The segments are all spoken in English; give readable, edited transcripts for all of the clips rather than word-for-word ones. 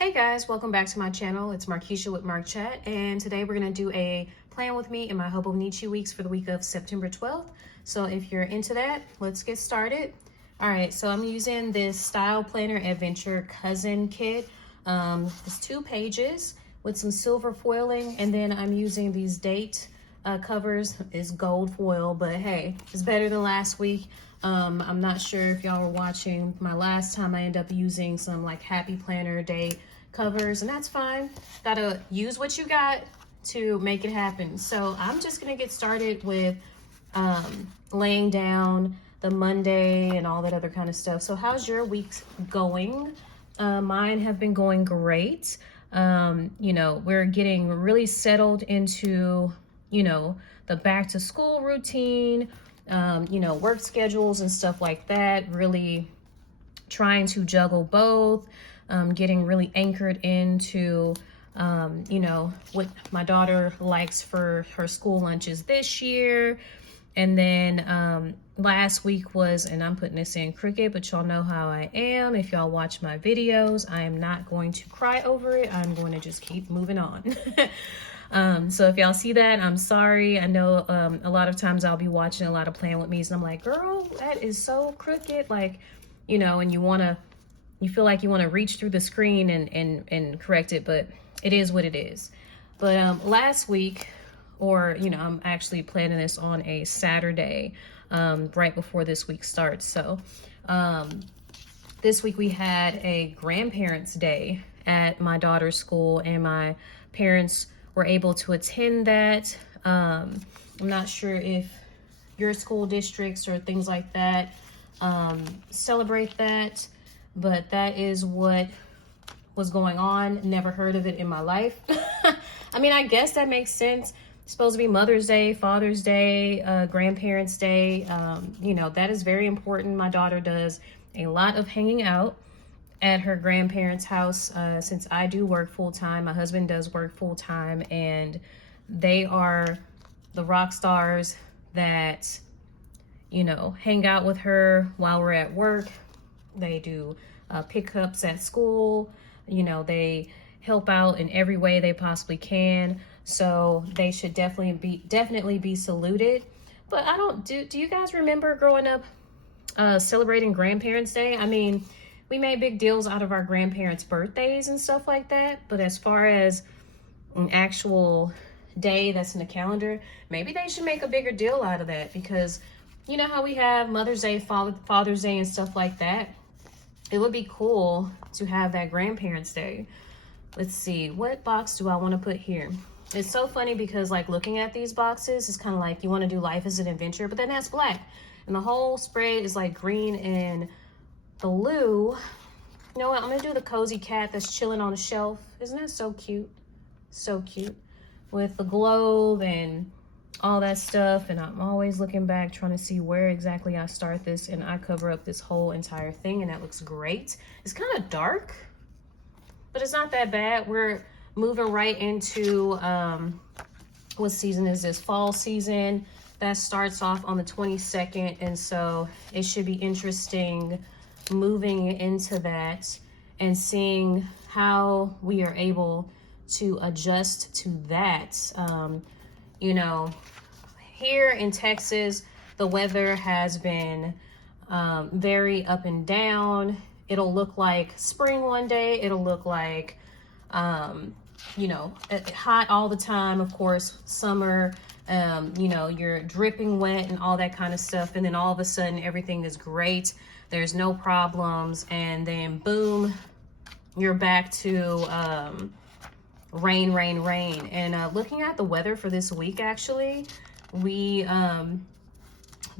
Hey guys, welcome back to my channel. It's Marquisha with Marqchat, and today we're going to do a plan with me in my Hobonichi weeks for the week of September 12th. So if you're into that, let's get started. All right, so I'm using this Style Planner Adventure Cousin Kit. It's 2 pages with some silver foiling, and then I'm using these date covers. It's gold foil, but hey, it's better than last week. I'm not sure if y'all were watching my last time. I ended up using some like Happy Planner date covers, and that's fine. Gotta use what you got to make it happen. So I'm just gonna get started with laying down the Monday and all that other kind of stuff. So how's your week going? Mine have been going great. We're getting really settled into, the back to school routine, work schedules and stuff like that, really trying to juggle both, getting really anchored into, what my daughter likes for her school lunches this year. And then last week was, and I'm putting this in crooked, but y'all know how I am. If y'all watch my videos, I am not going to cry over it. I'm going to just keep moving on. So if y'all see that, I'm sorry. I know a lot of times I'll be watching a lot of Plan With Me's and I'm like, girl, that is so crooked. Like, and you feel like you want to reach through the screen and correct it, but it is what it is. But last week, I'm actually planning this on a Saturday, right before this week starts. So this week we had a grandparents' day at my daughter's school, and my parents were able to attend that. I'm not sure if your school districts or things like that celebrate that, but that is what was going on. Never heard of it in my life. I mean, I guess that makes sense. It's supposed to be Mother's Day, Father's Day, Grandparents' Day. That is very important. My daughter does a lot of hanging out at her grandparents' house since I do work full-time. My husband does work full-time, and they are the rock stars that, hang out with her while we're at work. They do pickups at school. They help out in every way they possibly can. So they should definitely be saluted. But I don't do you guys remember growing up celebrating Grandparents' Day? I mean, we made big deals out of our grandparents' birthdays and stuff like that. But as far as an actual day that's in the calendar, maybe they should make a bigger deal out of that, because you know how we have Mother's Day, Father's Day and stuff like that? It would be cool to have that Grandparents' Day. Let's see, what box do I want to put here? It's so funny because like looking at these boxes, it's kind of like you want to do Life as an Adventure, but then that's black. And the whole spread is like green and blue. You know what? I'm going to do the cozy cat that's chilling on the shelf. Isn't it so cute? So cute. With the globe and all that stuff. And I'm always looking back trying to see where exactly I start this. And I cover up this whole entire thing, and that looks great. It's kind of dark, but it's not that bad. We're moving right into, what season is this? Fall season. That starts off on the 22nd. And so it should be interesting moving into that and seeing how we are able to adjust to that. Here in Texas, the weather has been very up and down. It'll look like spring one day. It'll look like, hot all the time. Of course, summer, you're dripping wet and all that kind of stuff. And then all of a sudden, everything is great. There's no problems. And then boom, you're back to rain. And looking at the weather for this week, actually, the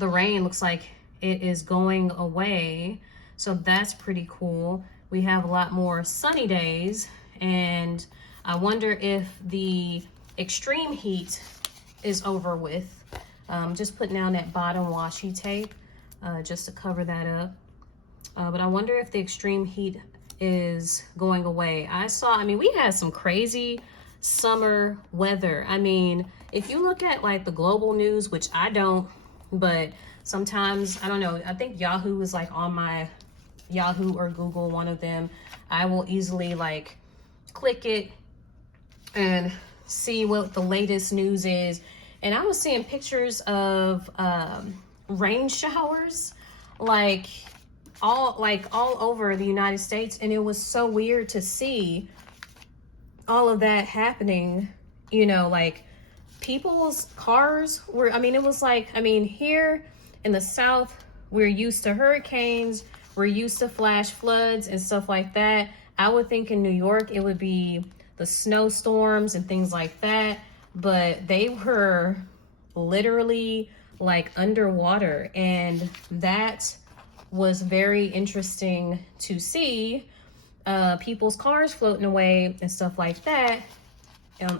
rain looks like it is going away. So that's pretty cool. We have a lot more sunny days, and I wonder if the extreme heat is over with. Just putting down that bottom washi tape just to cover that up. But I wonder if the extreme heat is going away. We had some crazy summer weather. I mean, if you look at like the global news, which I don't, but sometimes, I don't know, I think Yahoo is like on my Yahoo or Google, one of them. I will easily like click it and see what the latest news is. And I was seeing pictures of rain showers like all over the United States, and it was so weird to see all of that happening. You know, like people's cars were, I mean, it was like, I mean, here in the South, we're used to hurricanes, we're used to flash floods and stuff like that. I would think in New York it would be the snowstorms and things like that, but they were literally like underwater, and that was very interesting to see. People's cars floating away and stuff like that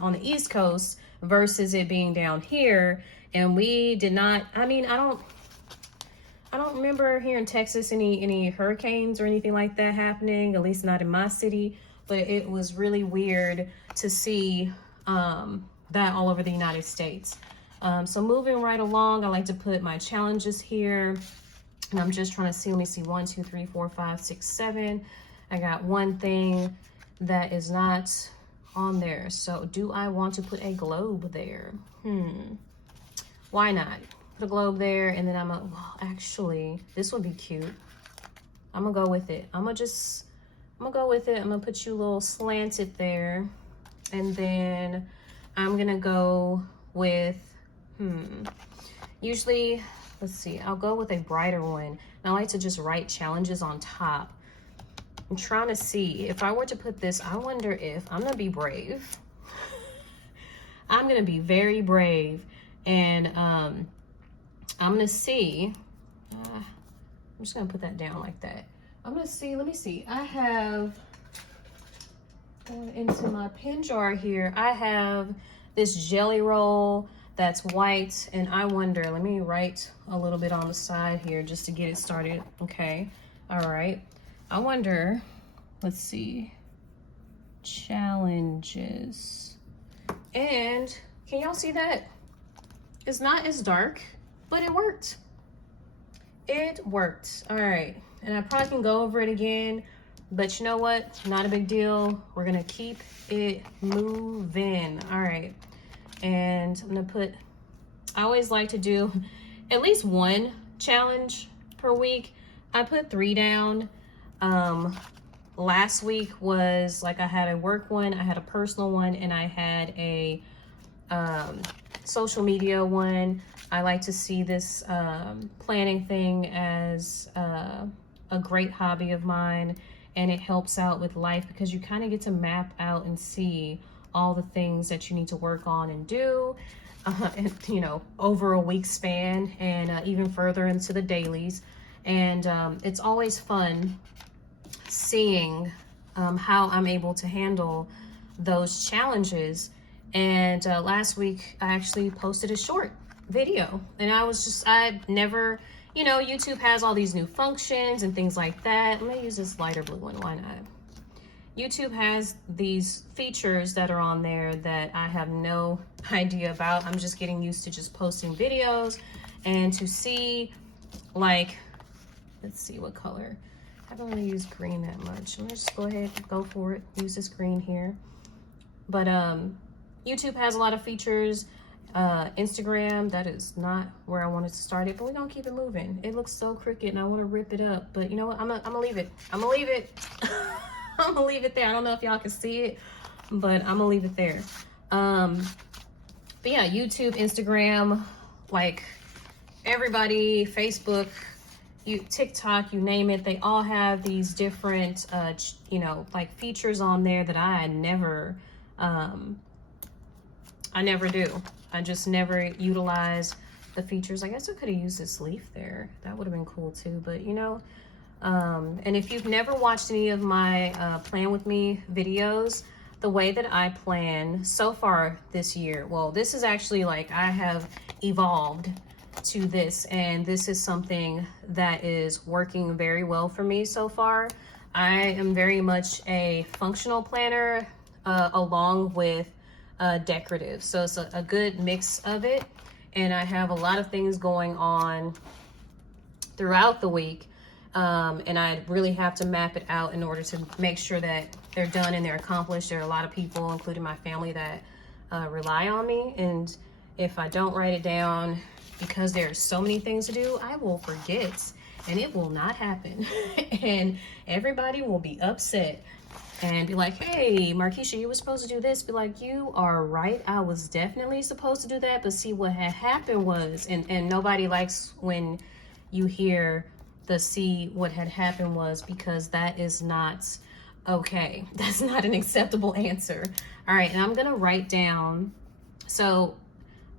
on the East Coast versus it being down here. And we did not, I mean, I don't remember here in Texas any hurricanes or anything like that happening, at least not in my city, but it was really weird to see that all over the United States. So moving right along, I like to put my challenges here, and I'm just trying to see, let me see, 1, 2, 3, 4, 5, 6, 7. I got one thing that is not on there. So do I want to put a globe there? Why not? Put a globe there, and then well, actually, this would be cute. I'm gonna go with it. I'm gonna go with it. I'm gonna put you a little slanted there. And then I'm gonna go with, usually, let's see, I'll go with a brighter one. And I like to just write challenges on top. I'm trying to see if I were to put this, I wonder if I'm gonna be brave. I'm gonna be very brave, and I'm gonna see, I'm just gonna put that down like that. I'm gonna see, let me see, I have, going into my pen jar here, I have this jelly roll that's white, and I wonder, let me write a little bit on the side here just to get it started. Okay, all right. I wonder, let's see, challenges. And can y'all see that? It's not as dark, but it worked. It worked. All right. And I probably can go over it again, but you know what? Not a big deal. We're going to keep it moving. All right. And I'm going to put, I always like to do at least one challenge per week. I put 3 down. Last week was like, I had a work one, I had a personal one, and I had a social media one. I like to see this planning thing as a great hobby of mine, and it helps out with life because you kind of get to map out and see all the things that you need to work on and do, and, you know, over a week span, and even further into the dailies. And it's always fun seeing how I'm able to handle those challenges. And last week I actually posted a short video, and I never, you know, YouTube has all these new functions and things like that. Let me use this lighter blue one, why not? YouTube has these features that are on there that I have no idea about. I'm just getting used to just posting videos, and to see, like, let's see what color. I don't really use green that much. Let me just go ahead and go for it. Use this green here. But YouTube has a lot of features. Instagram, that is not where I wanted to start it, but we're gonna keep it moving. It looks so crooked and I want to rip it up, but you know what? I'm gonna leave it. I'm gonna leave it. I'm gonna leave it there. I don't know if y'all can see it, but I'm gonna leave it there. But yeah, YouTube, Instagram, like everybody, Facebook, TikTok, you name it, they all have these different, you know, like features on there that I never do. I just never utilize the features. I guess I could have used this leaf there. That would have been cool too, but you know, and if you've never watched any of my Plan With Me videos, the way that I plan so far this year, well, this is actually like I have evolved to this, and this is something that is working very well for me so far. I am very much a functional planner along with decorative, so it's a good mix of it, and I have a lot of things going on throughout the week And I really have to map it out in order to make sure that they're done and they're accomplished. There are a lot of people, including my family, that rely on me. And if I don't write it down, because there are so many things to do, I will forget and it will not happen. And everybody will be upset and be like, hey, Marquisha, you were supposed to do this. Be like, you are right. I was definitely supposed to do that. But see, what had happened was, and nobody likes when you hear the see what had happened was, because that is not okay. That's not an acceptable answer. All right, and I'm gonna write down. So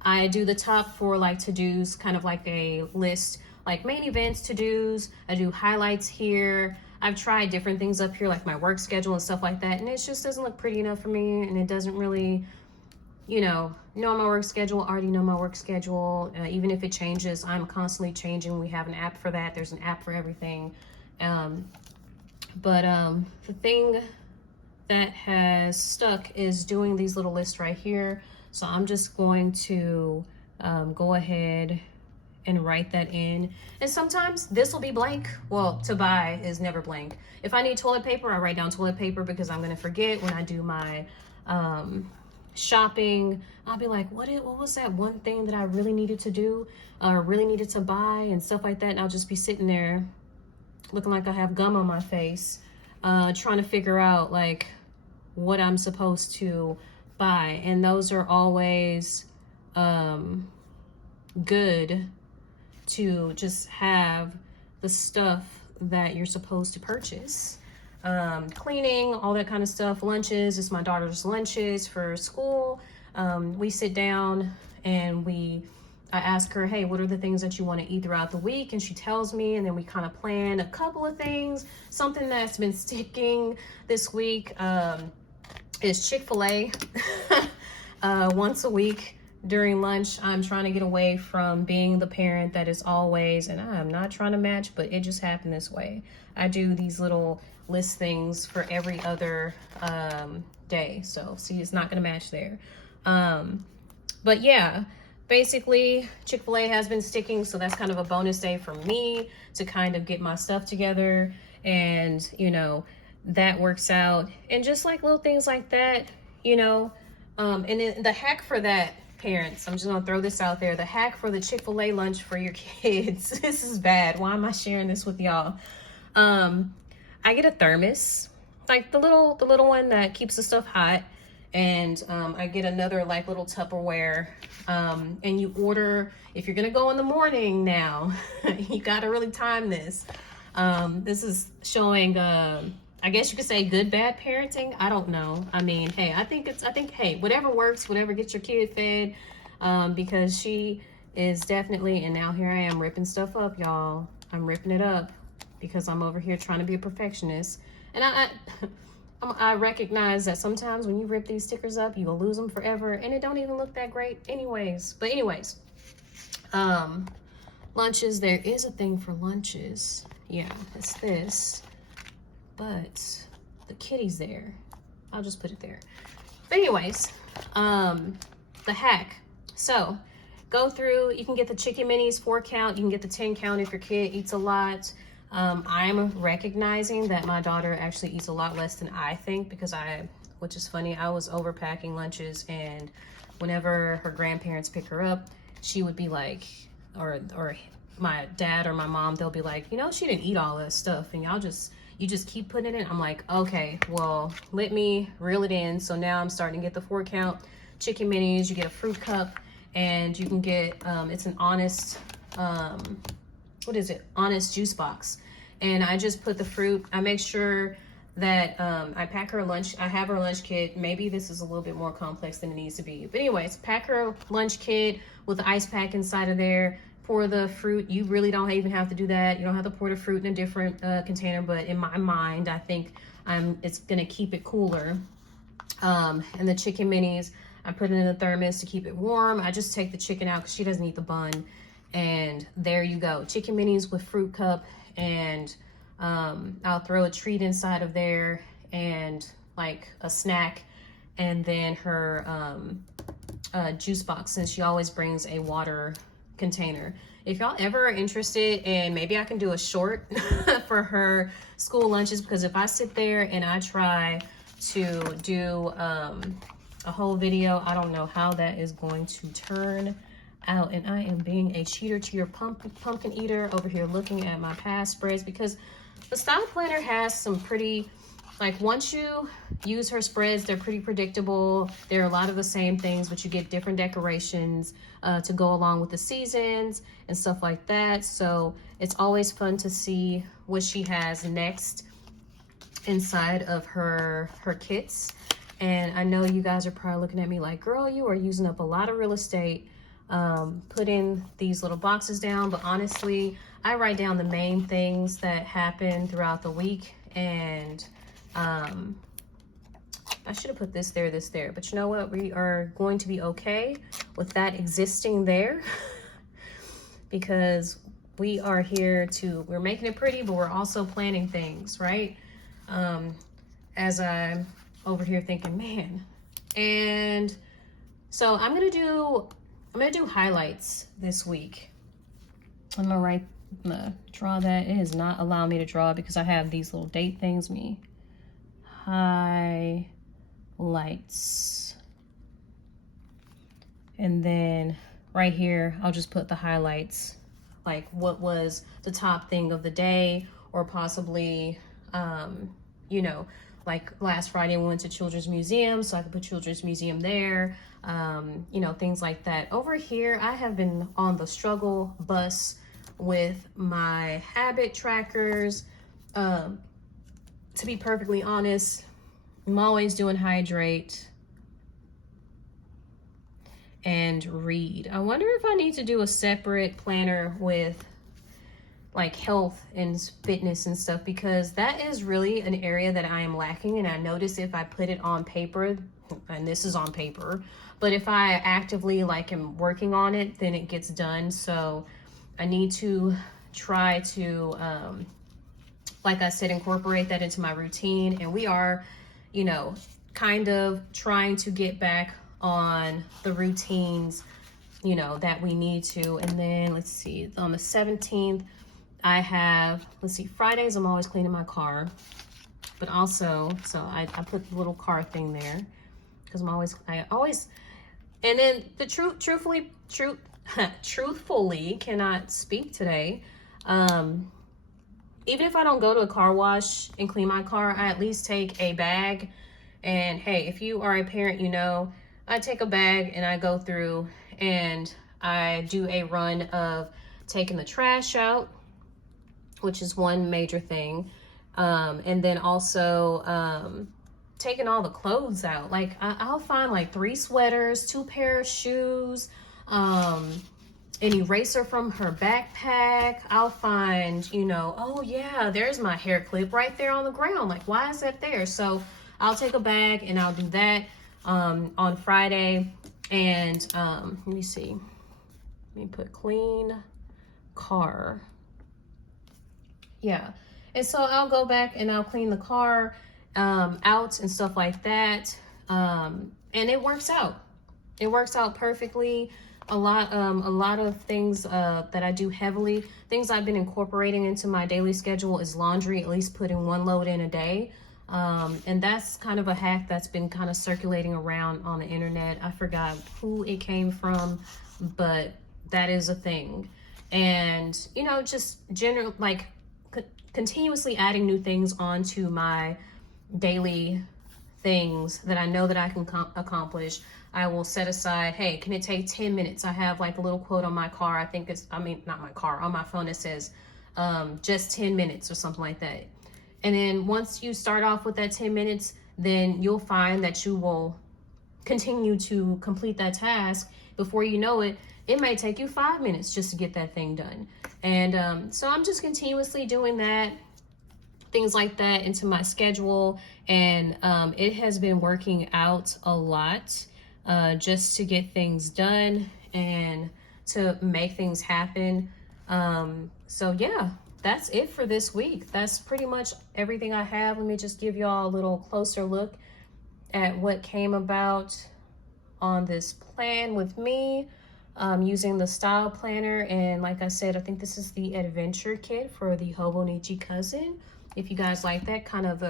I do the top 4 like to-dos, kind of like a list, like main events, to-dos. I do highlights here. I've tried different things up here, like my work schedule and stuff like that, and it just doesn't look pretty enough for me, and it doesn't really, you know my work schedule. I already know my work schedule. Even if it changes, I'm constantly changing. We have an app for that. There's an app for everything. But the thing that has stuck is doing these little lists right here. So I'm just going to go ahead and write that in. And sometimes this will be blank. Well, to buy is never blank. If I need toilet paper, I write down toilet paper because I'm gonna forget when I do my shopping. I'll be like, what was that one thing that I really needed to do or really needed to buy and stuff like that. And I'll just be sitting there looking like I have gum on my face, trying to figure out like what I'm supposed to buy. And those are always good to just have the stuff that you're supposed to purchase. Cleaning, all that kind of stuff. Lunches, it's my daughter's lunches for school. We sit down and I ask her, hey, what are the things that you want to eat throughout the week? And she tells me, and then we kind of plan a couple of things. Something that's been sticking this week is Chick-fil-A. Once a week during lunch. I'm trying to get away from being the parent that is always, and I'm not trying to match, but it just happened this way. I do these little list things for every other day. So see, it's not going to match there. But yeah, basically Chick-fil-A has been sticking. So that's kind of a bonus day for me to kind of get my stuff together. And, that works out. And just like little things like that, and then the hack for that, parents, I'm just gonna throw this out there. The hack for the Chick-fil-A lunch for your kids. This is bad. Why am I sharing this with y'all? I get a thermos, like the little one that keeps the stuff hot. And I get another like little Tupperware. And you order, if you're gonna go in the morning now, you gotta really time this. This is showing I guess you could say good, bad parenting. I don't know. I mean, hey, I think, hey, whatever works, whatever gets your kid fed, because she is definitely, and now here I am ripping stuff up, y'all. I'm ripping it up because I'm over here trying to be a perfectionist. And I recognize that sometimes when you rip these stickers up, you will lose them forever, and it don't even look that great anyways. But anyways, lunches, there is a thing for lunches. Yeah, it's this. But the kitty's there. I'll just put it there. But anyways, the hack. So go through, you can get the chicken minis 4 count. You can get the 10 count if your kid eats a lot. I'm recognizing that my daughter actually eats a lot less than I think, because which is funny, I was overpacking lunches, and whenever her grandparents pick her up, she would be like, or my dad or my mom, they'll be like, she didn't eat all that stuff, and you just keep putting it in. I'm like, okay, well, let me reel it in. So now I'm starting to get the 4 count chicken minis. You get a fruit cup, and you can get, it's an Honest, Honest juice box. And I just put the fruit. I make sure that I pack her lunch. I have her lunch kit. Maybe this is a little bit more complex than it needs to be. But anyways, pack her lunch kit with the ice pack inside of there. Pour the fruit. You really don't even have to do that. You don't have to pour the fruit in a different container, but in my mind, I think it's gonna keep it cooler. And the chicken minis, I put it in the thermos to keep it warm. I just take the chicken out because she doesn't eat the bun. And there you go, chicken minis with fruit cup, and I'll throw a treat inside of there and like a snack, and then her juice box, since she always brings a water container. if y'all ever are interested, and maybe I can do a short for her school lunches, because if I sit there and I try to do a whole video, I don't know how that is going to turn out. And I am being a cheater to your pumpkin eater over here looking at my past spreads, because the style planner has some pretty, like, once you use her spreads, they're pretty predictable. They're a lot of the same things, but you get different decorations to go along with the seasons and stuff like that. So it's always fun to see what she has next inside of her kits. And I know you guys are probably looking at me like, girl, you are using up a lot of real estate putting these little boxes down. But honestly, I write down the main things that happen throughout the week. And I should have put this there, but you know what? We are going to be okay with that existing there because we are here we're making it pretty, but we're also planning things, right? As I'm over here thinking, man. And so I'm gonna do highlights this week. I'm gonna draw that. It is not allowing me to draw because I have these little date things. Highlights. And then right here, I'll just put the highlights, like what was the top thing of the day, or possibly, you know, like last Friday we went to Children's Museum, so I could put Children's Museum there, you know, things like that. Over here, I have been on the struggle bus with my habit trackers. To be perfectly honest, I'm always doing hydrate and read. I wonder if I need to do a separate planner with like health and fitness and stuff, because that is really an area that I am lacking. And I notice if I put it on paper, and this is on paper, but if I actively like am working on it, then it gets done. So I need to try to, like I said, incorporate that into my routine. And we are, you know, kind of trying to get back on the routines, you know, that we need to. And then let's see, on the 17th, I have, let's see, Fridays, I'm always cleaning my car, but also, so I put the little car thing there because I always, and then the truthfully cannot speak today. Even if I don't go to a car wash and clean my car, I at least take a bag. And hey, if you are a parent, you know, I take a bag and I go through and I do a run of taking the trash out, which is one major thing. And then also taking all the clothes out. Like I'll find like 3 sweaters, 2 pair of shoes, an eraser from her backpack. I'll find, you know, oh yeah, there's my hair clip right there on the ground. Like, why is that there? So I'll take a bag and I'll do that on Friday. And let me see. Let me put clean car. Yeah. And so I'll go back and I'll clean the car out and stuff like that. And it works out. It works out perfectly. A lot of things that I do heavily, things I've been incorporating into my daily schedule is laundry, at least putting 1 load in a day. And that's kind of a hack that's been kind of circulating around on the internet. I forgot who it came from, but that is a thing. And, you know, just general, like continuously adding new things onto my daily things that I know that I can accomplish. I will set aside, hey, can it take 10 minutes? I have like a little quote on my car. I think it's, I mean, not my car, on my phone. It says just 10 minutes or something like that. And then once you start off with that 10 minutes, then you'll find that you will continue to complete that task. Before you know it, it may take you 5 minutes just to get that thing done. And so I'm just continuously doing that, things like that into my schedule. And it has been working out a lot just to get things done and to make things happen. So yeah, that's it for this week. That's pretty much everything I have. Let me just give y'all a little closer look at what came about on this plan with me. using the style planner. And like I said, I think this is the adventure kit for the Hobonichi cousin. If you guys like that, kind of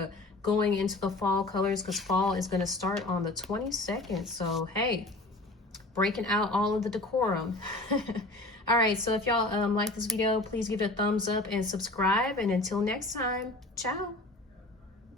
going into the fall colors, because fall is going to start on the 22nd. So hey, breaking out all of the decorum. All right, so if y'all like this video, please give it a thumbs up and subscribe. And until next time, ciao.